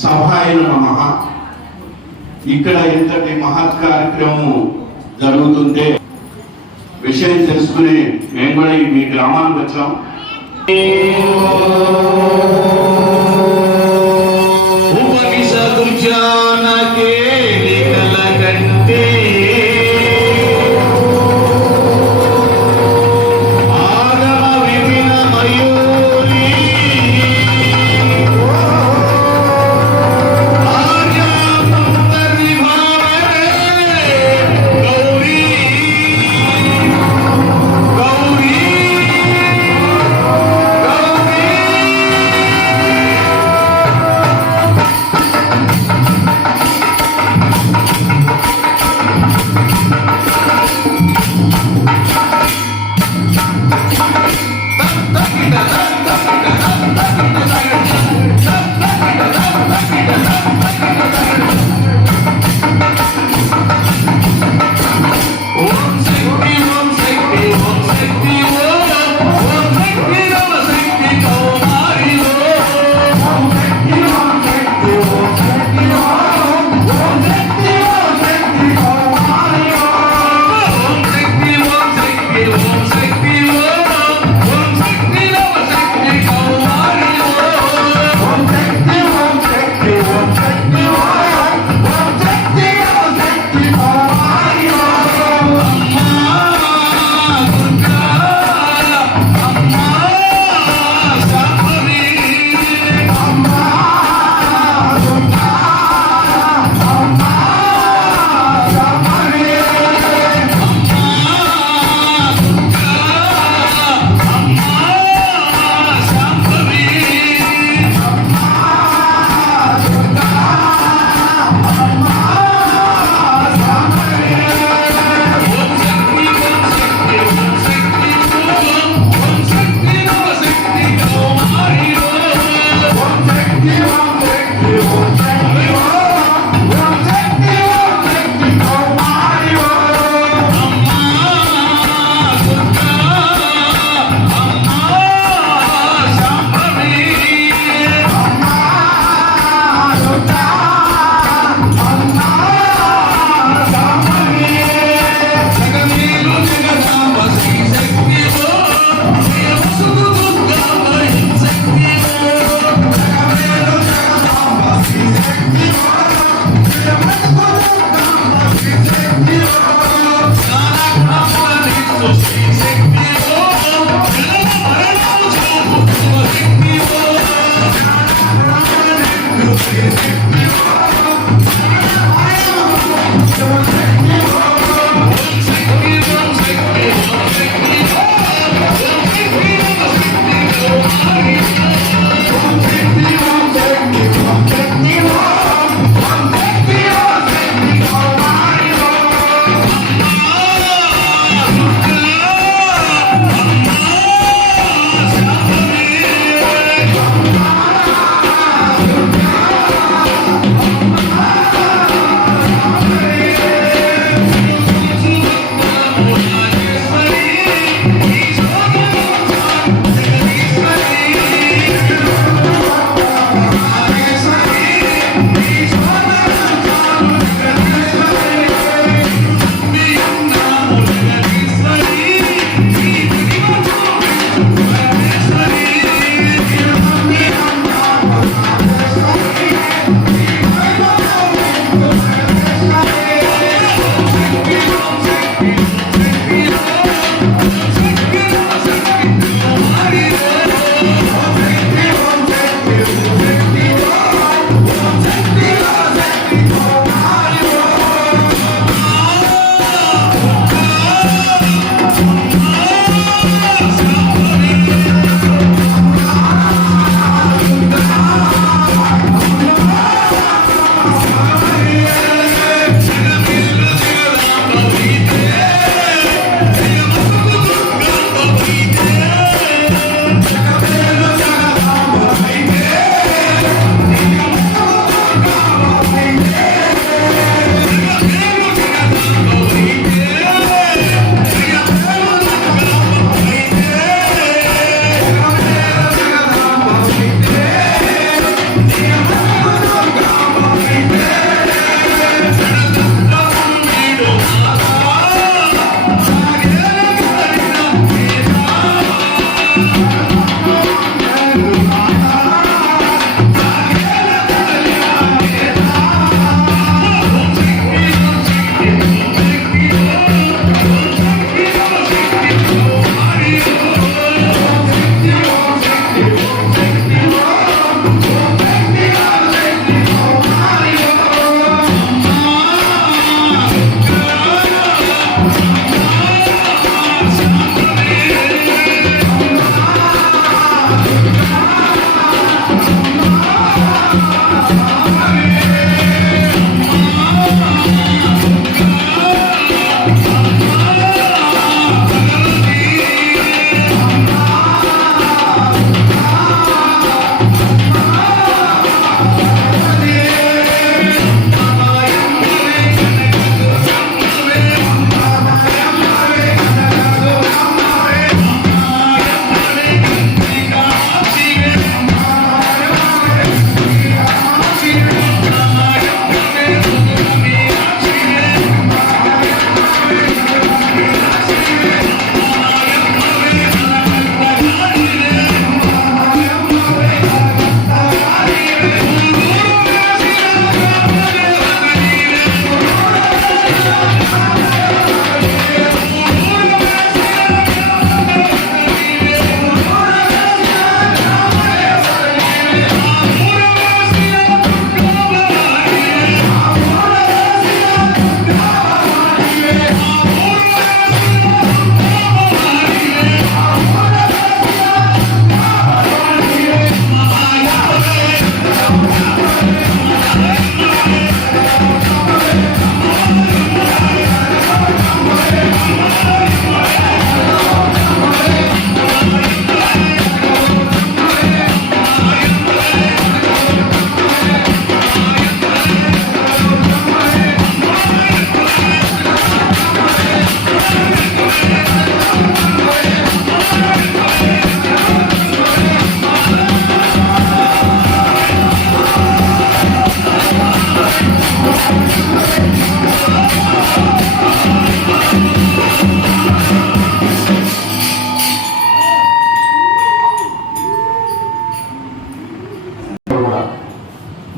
సభాయ నమః. ఇక్కడ ఇంతటి మహత్ కార్యక్రమం జరుగుతుంటే విషయం తెలుసుకుని మేము కూడా మీ గ్రామానికి వచ్చాం.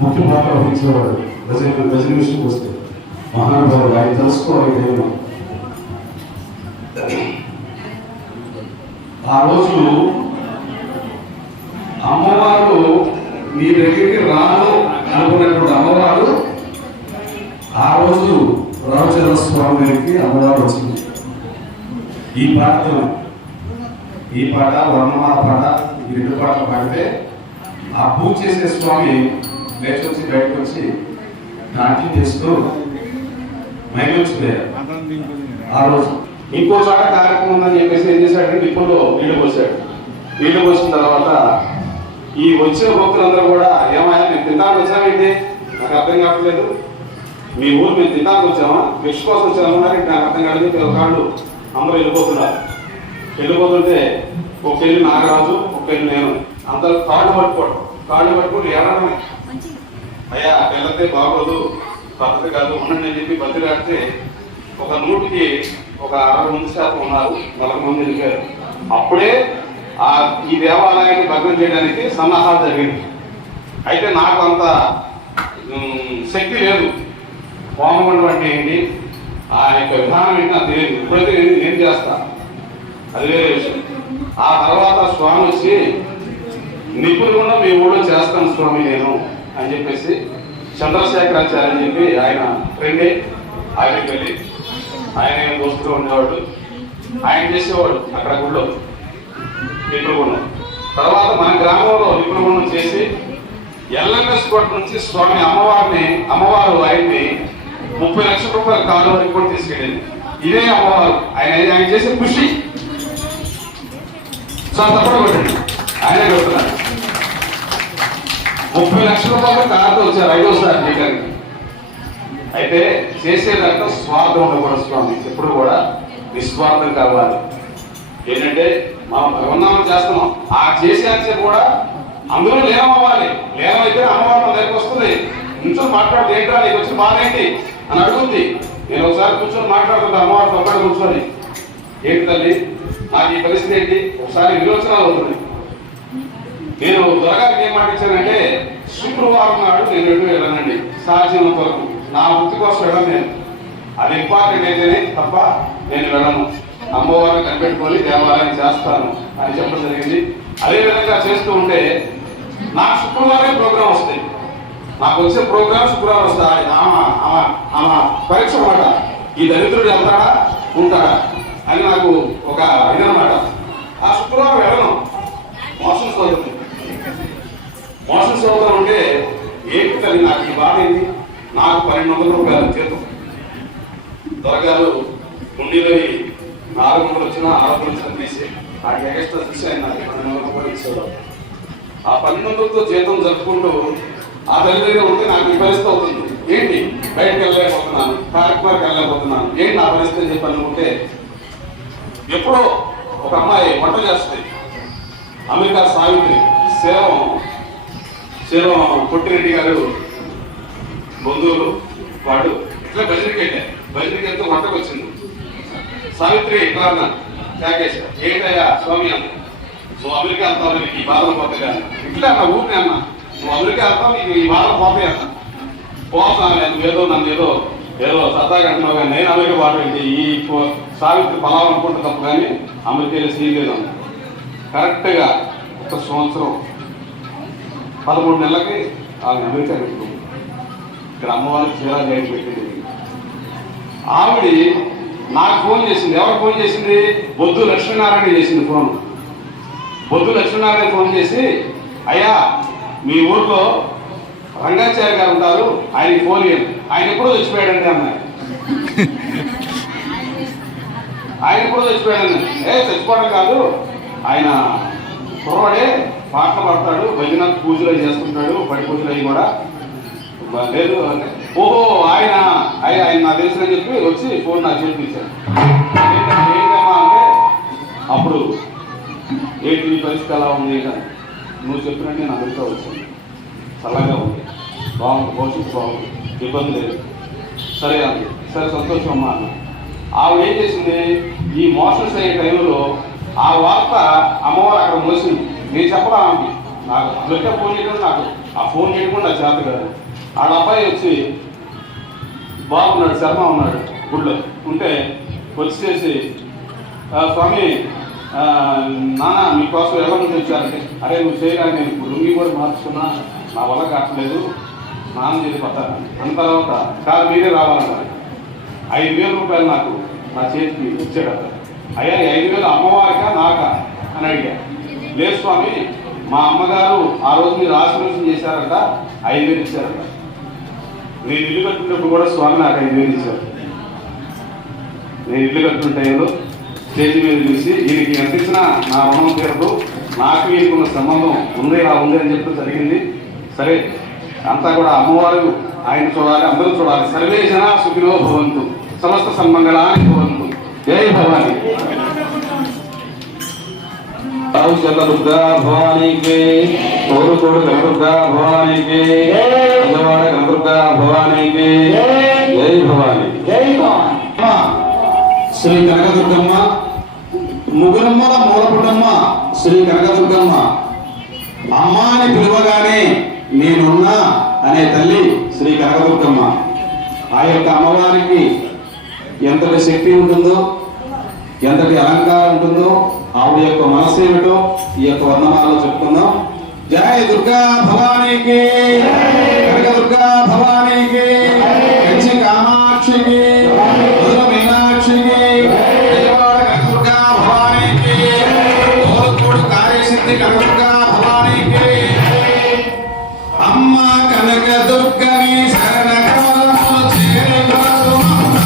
ముఖ్య పాత్ర వహించేవాడు. భజన విషయం వస్తే మహానుభావుడు, ఆయన తెలుసుకోవాలి. నేను ఆ రోజు అమ్మవారు మీ దగ్గరికి రాను అనుకున్నటువంటి అమ్మవారు ఆ రోజు రామచంద్ర స్వామి గారికి అమ్మవారు వచ్చింది. ఈ పాట వర్ణమాల పాట, ఈ రెండు పాటలు పాడితే ఆ పూజ చేసే స్వామి లేచి వచ్చి బయటకు వచ్చి నాట్యం చేస్తూ మైమర్చిపోయారు. ఆ రోజు ఇంకో చోట కార్యక్రమం ఉందని చెప్పేసి ఏం చేశాడంటే నిప్పుల్లో నీళ్లు పోసాడు. నీళ్లు పోసిన తర్వాత ఈ వచ్చిన భక్తులందరూ కూడా ఏమైనా మేము తింటానికి వచ్చామేంటి, నాకు అర్థం కావట్లేదు, మీ ఊరు మేము తింటానికి వచ్చామా, ఫిష్ కోసం వచ్చామన్నారు, నాకు అర్థం కాలేదు. కాళ్ళు అందరూ వెళ్ళిపోతుంటే ఒక వెళ్ళి నాగరాజు, ఒక వెళ్ళి నేను, అందరూ కాళ్ళు పట్టుకుంటూ ఏడమే, అయ్యా వెళ్ళతే బాగోదు, పద్ధతి కాదు, ఉండండి అని చెప్పి బతిలాడితే ఒక 100కి ఒక 60% ఉన్నారు, 40 మంది వెళ్ళిపోయారు. అప్పుడే ఈ దేవాలయాన్ని భగ్నం చేయడానికి సన్నాహాలు జరిగింది. అయితే నాకు అంత శక్తి లేదు, హోమం అంటే ఏంటి, ఆ యొక్క విధానం ఏంటి నాకు తెలియదు. ఇప్పుడైతే నేను చేస్తా, అది వేరే విషయం. ఆ తర్వాత స్వామి వచ్చి నిపుణులు మీ ఊళ్ళో చేస్తాను స్వామి నేను అని చెప్పేసి చంద్రశేఖరాచార్య అని చెప్పి ఆయన ఫ్రెండే, ఆయనకి వెళ్ళి ఆయన దోస్తుగా ఉండేవాడు, ఆయన చేసేవాడు అక్కడ గుళ్ళో నిపుణుగుండం. తర్వాత మన గ్రామంలో నిపుణుగుండం చేసి ఎల్ఎంఎస్ కోట నుంచి స్వామి అమ్మవారు ఆయన్ని 30 లక్షల రూపాయల కారు వరకు కూడా తీసుకెళ్ళింది. ఇదే అమ్మవారు ఆయన చేసే కృషి చాలా తప్పకుండా కొట్టండి, ఆయనే కొడుతున్నారు. 30 లక్షల రూపాయలు కారుతో వచ్చారు 5వసారి చేయడానికి. అయితే చేసేదాంట్లో స్వార్థం ఉండకూడదు స్వామి, ఎప్పుడు కూడా నిస్వార్థం కావాలి. ఏంటంటే మనం భగవన్నామం చేస్తున్నాం, ఆ చేసే కూడా అందులో లీనమవ్వాలి. లీనమైతే అమ్మవారు మన దగ్గరికి వస్తుంది, కూర్చొని మాట్లాడితే ఏంటో నీకు వచ్చి బాధ ఏంటి అని అడుగుద్ది. నేను ఒకసారి కూర్చొని మాట్లాడుతుంటా అమ్మవారితో ఒక్కడే కూర్చొని, ఏంటి తల్లి నాకు ఈ పరిస్థితి ఏంటి, ఒకసారి విలోచన అవుతుంది. నేను దొరగారికి ఏం మాటించానంటే శుక్రవారం నాడు నేను ఎటు వెళ్ళానండి, సాధ్యమైనంత వరకు నా వృత్తి కోసం వెళ్ళను నేను, అది ఇంపార్టెంట్ అయితేనే తప్ప నేను వెళ్ళను, అమ్మవారిని కనిపెట్టుకొని దేవాలయం చేస్తాను అని చెప్పడం జరిగింది. అదేవిధంగా చేస్తూ ఉంటే నాకు శుక్రవారం ప్రోగ్రాం వస్తాయి, నాకు వచ్చే ప్రోగ్రామ్ శుక్రవారం వస్తాయి. ఆమె పరీక్ష అన్నమాట, ఈ దరిద్రుడు వెళ్తాడా ఉంటాడా అని నాకు ఒక ఇదనమాట. ఆ శుక్రవారం వెళ్ళను, మోసం సోదరం ఉంటే ఏంటి తల్లి నాకు ఈ బాధ ఏంటి, నాకు 1200 రూపాయలు జీతం, దొరగారు ఉండిలో 400 వచ్చినా 600 వచ్చినా తీసి ఆ ఎక్స్ట్రా చూసి ఆయన నాకు 1200 రూపాయలు ఇచ్చేవారు. ఆ 1200తో జీతం జరుపుకుంటూ ఆ తల్లి దగ్గర ఉంటే నాకు ఈ పరిస్థితి అవుతుంది. ఏంటి బయటకు వెళ్ళలేకపోతున్నాను, కార్యక్రమానికి వెళ్ళలేకపోతున్నాను, ఏంటి నా పరిస్థితి అని చెప్పి అనుకుంటే ఎప్పుడో ఒక అమ్మాయి వంట చేస్తుంది, అమెరికా సావిత్రి, శీలం పొట్టిరెడ్డి గారు బంధువులు, వాడు ఇట్లా భజనకి వెళ్తే వంటకు వచ్చింది. సావిత్రి ఇట్లా ప్యాకేజ్ ఏంటయ్యా స్వామి అన్న, నువ్వు అమెరికా వెళ్తావు నీకు ఈ బాధలు పోతాయి అన్న, ఇట్లా అన్న ఊరిని అన్న, నువ్వు అమెరికా వెళ్తావు నీకు ఈ బాధలు పోతాయి అన్న, పోతాను నువ్వేదో నన్ను ఏదో సరదాగా అంటున్నావు కానీ నేను అమెరికా బాటండి ఈ సావిత్రి పలావ్ అనుకుంటే తప్ప కానీ అమెరికాలో సీలేదు అన్న. కరెక్ట్గా 1 సంవత్సరం 13 నెలలకి ఆమె అమెరికా వెళ్ళిపోయింది. ఇక్కడ అమ్మవారికి చీరా చేయడం పెట్టింది. ఆవిడ నాకు ఫోన్ చేసింది. ఎవరు ఫోన్ చేసింది? బొద్దు లక్ష్మీనారాయణ చేసింది ఫోన్. బొద్దు లక్ష్మీనారాయణ ఫోన్ చేసి, అయ్యా మీ ఊర్లో రంగాచార్య గారు ఉంటారు, ఆయనకి ఫోన్ ఇవ్వండి, ఆయన ఎప్పుడో చచ్చిపోయాడంటే అన్నారు. ఆయన ఎప్పుడో చచ్చిపోయాడని, చచ్చిపోవడం కాదు, ఆయన కుర్రవాడే పాటలు పాడతాడు, భజన పూజలు అవి చేస్తుంటాడు, పడి పూజలు అవి కూడా లేదు అంటే, ఓహో ఆయన నాకు తెలుసుని చెప్పి వచ్చి ఫోన్ నాకు చేపించాడు. ఏంటమ్మా అంటే అప్పుడు ఏంటి నీ పరిస్థితి ఎలా ఉంది, నువ్వు చెప్పినట్టు నేను అమెరికా వచ్చాను, చల్లగా ఉంది, బాగుంది, భవిష్యత్తు బాగుంది, ఇబ్బంది లేదు, సరే అంది. సరే సంతోషం అమ్మా అన్న. ఆవిడ ఏం చేసింది, ఈ మోషన్స్ అయ్యే టైంలో ఆ వార్త అమ్మవారు అక్కడ మోసింది. నేను చెప్పడం ఆమెకి, నాకు అమెరికా ఫోన్ చేయడం నాకు ఆ ఫోన్ చేయకుండా చేత కాదు. ఆడ అబ్బాయి వచ్చి బాగున్నాడు, శర్మ ఉన్నాడు గుళ్ళో ఉంటే వచ్చేసి స్వామి నాన్న మీకోసం ఎవరి నుంచి వచ్చారంటే, అరే నువ్వు చేయగానే నేను లుంగి కూడా మార్చుకున్నా, నా వల్ల కావట్లేదు, స్నానం చేసి పట్టాను అన్న తర్వాత కాదు మీరే రావాలన్నారు. 5,000 రూపాయలు నాకు నా చేతికి ఇచ్చాడట. అయ్యా 5,000 అమ్మవారికా నాకా అని అడిగా. లేదు స్వామి మా అమ్మగారు ఆ రోజు మీరు ఆశీర్వచనం చేశారట, 5,000 ఇచ్చారట. నేను ఇల్లు కట్టుకున్నప్పుడు కూడా స్వామి నాకు 5,000 ఇచ్చారు. నేను ఇల్లు కట్టుకుంటే స్టేజ్ మీద చూసి వీరికి ఎంత ఇచ్చినా నా రుణం తీరదు, నాకు వీరికున్న సంబంధం ఉంది ఇలా ఉంది అని చెప్తే జరిగింది. సరే అంతా కూడా అమ్మవారు ఆయన చూడాలి, అందరూ చూడాలి. సర్వే జనా సుఖినో భవంతు, సమస్త సన్మంగళాని భవంతు. జై భవాని. దుర్గా భవానీకి, కోరుకోడు కనదుర్గా భవానీకి, విజయవాడ కనదుర్గా భవానీకి. జై భవాని. జై భవాని. శ్రీ కనకదుర్గమ్మ, ముగురమ్మల మూలపుటమ్మ శ్రీ కనకదుర్గమ్మ. అమ్మ అని పిలువగానే నేనున్నా అనే తల్లి శ్రీ కనకదుర్గమ్మ. ఆ యొక్క అమ్మవారికి ఎంతటి శక్తి ఉంటుందో, ఎంతటి అలంకారం ఉంటుందో, ఆవిడ యొక్క మనస్సు ఏమిటో ఈ యొక్క వర్ణమాలలో చెప్పుకుందాం. జయ దుర్గా భవానీకి, కనకదుర్గా భవానీకి, కంచి కామాక్షికి, మధుర మీనాక్షికి, విజయవాడ కనకదుర్గా భవానీకి, కోరుకోడు కార్యసిద్ధి కనకదుర్గా భవానీకి. అమ్మ కనకదుర్గని శరణ కమలములు చేరుకొనుమమ్మ.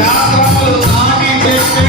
శాస్త్రములు దాటి చేసే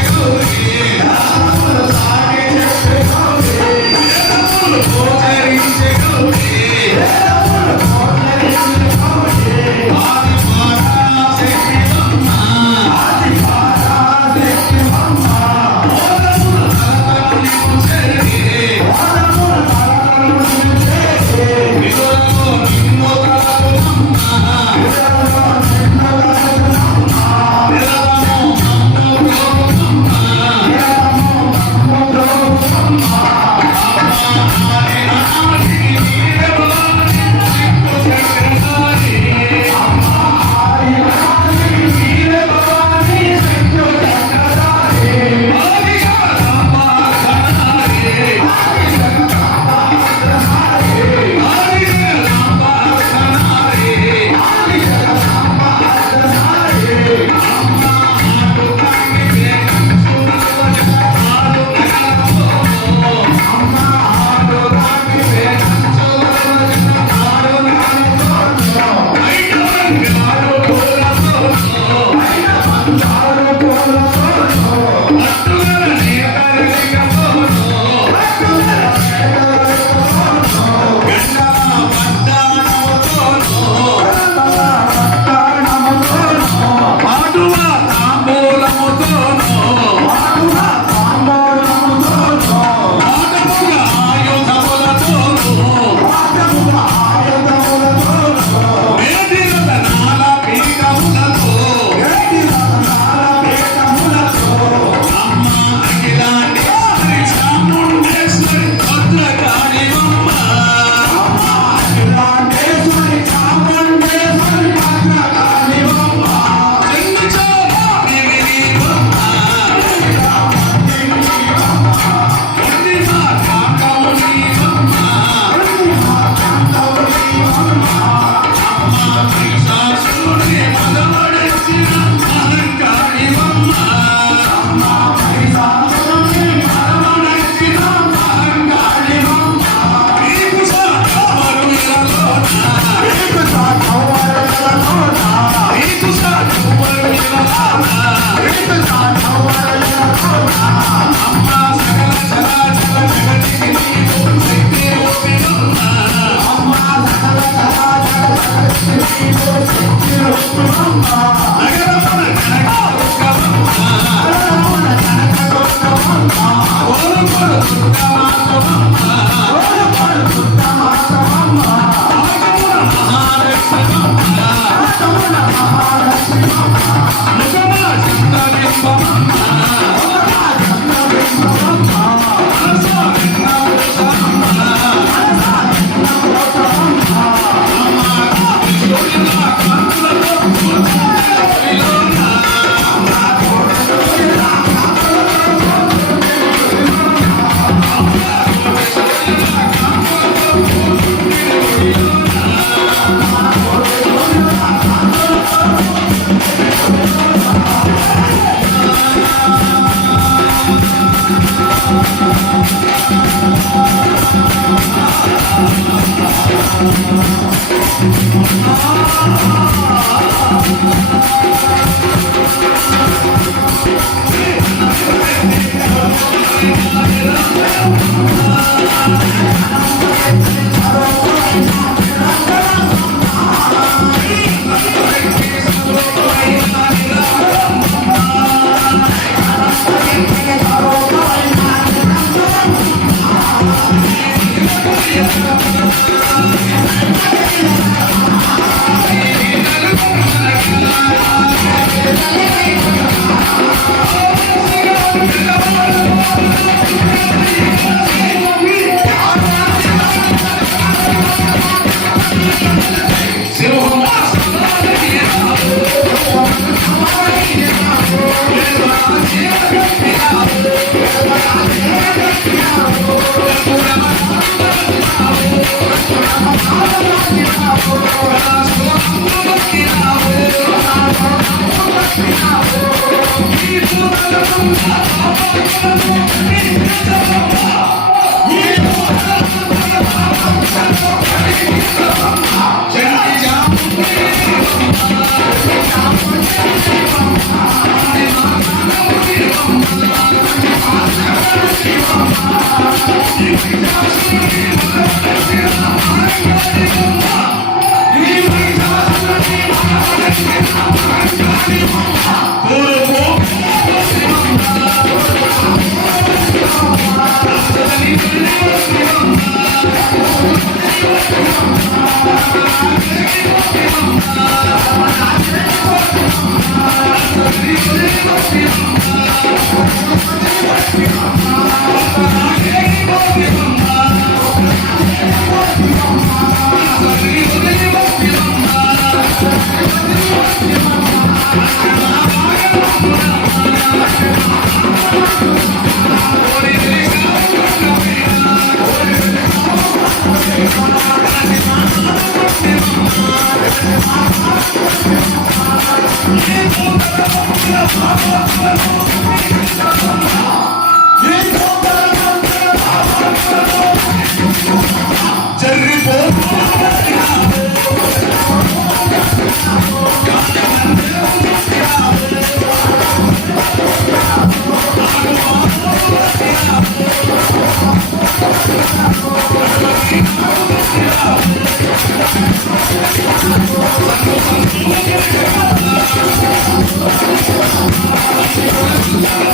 ఈరోజు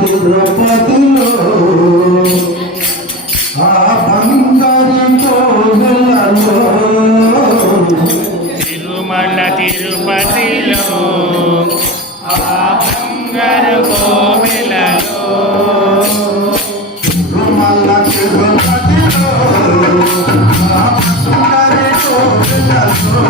తిరుపతిలో ఆ బంగారు కోవెలలో తిరుమల తిరుపతిలో ఆ బంగారు కోవెలలో తిరుమల తిరుపతిలో ఆ బంగారు కోవెలలో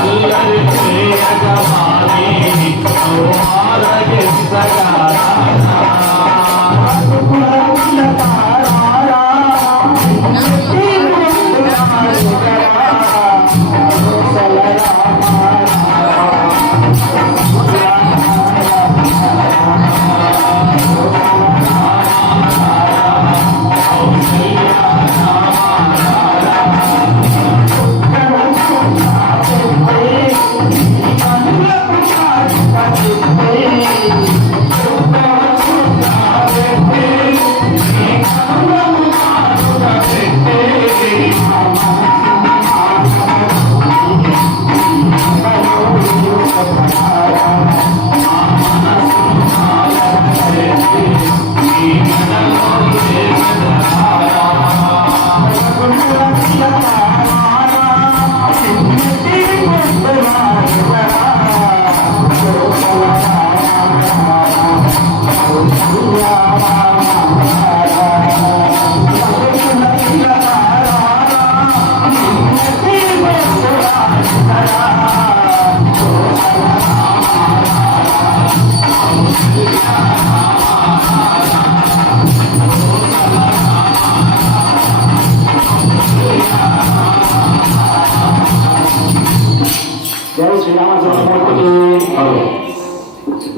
అల్లరి చేయగమాని ఆరగించగా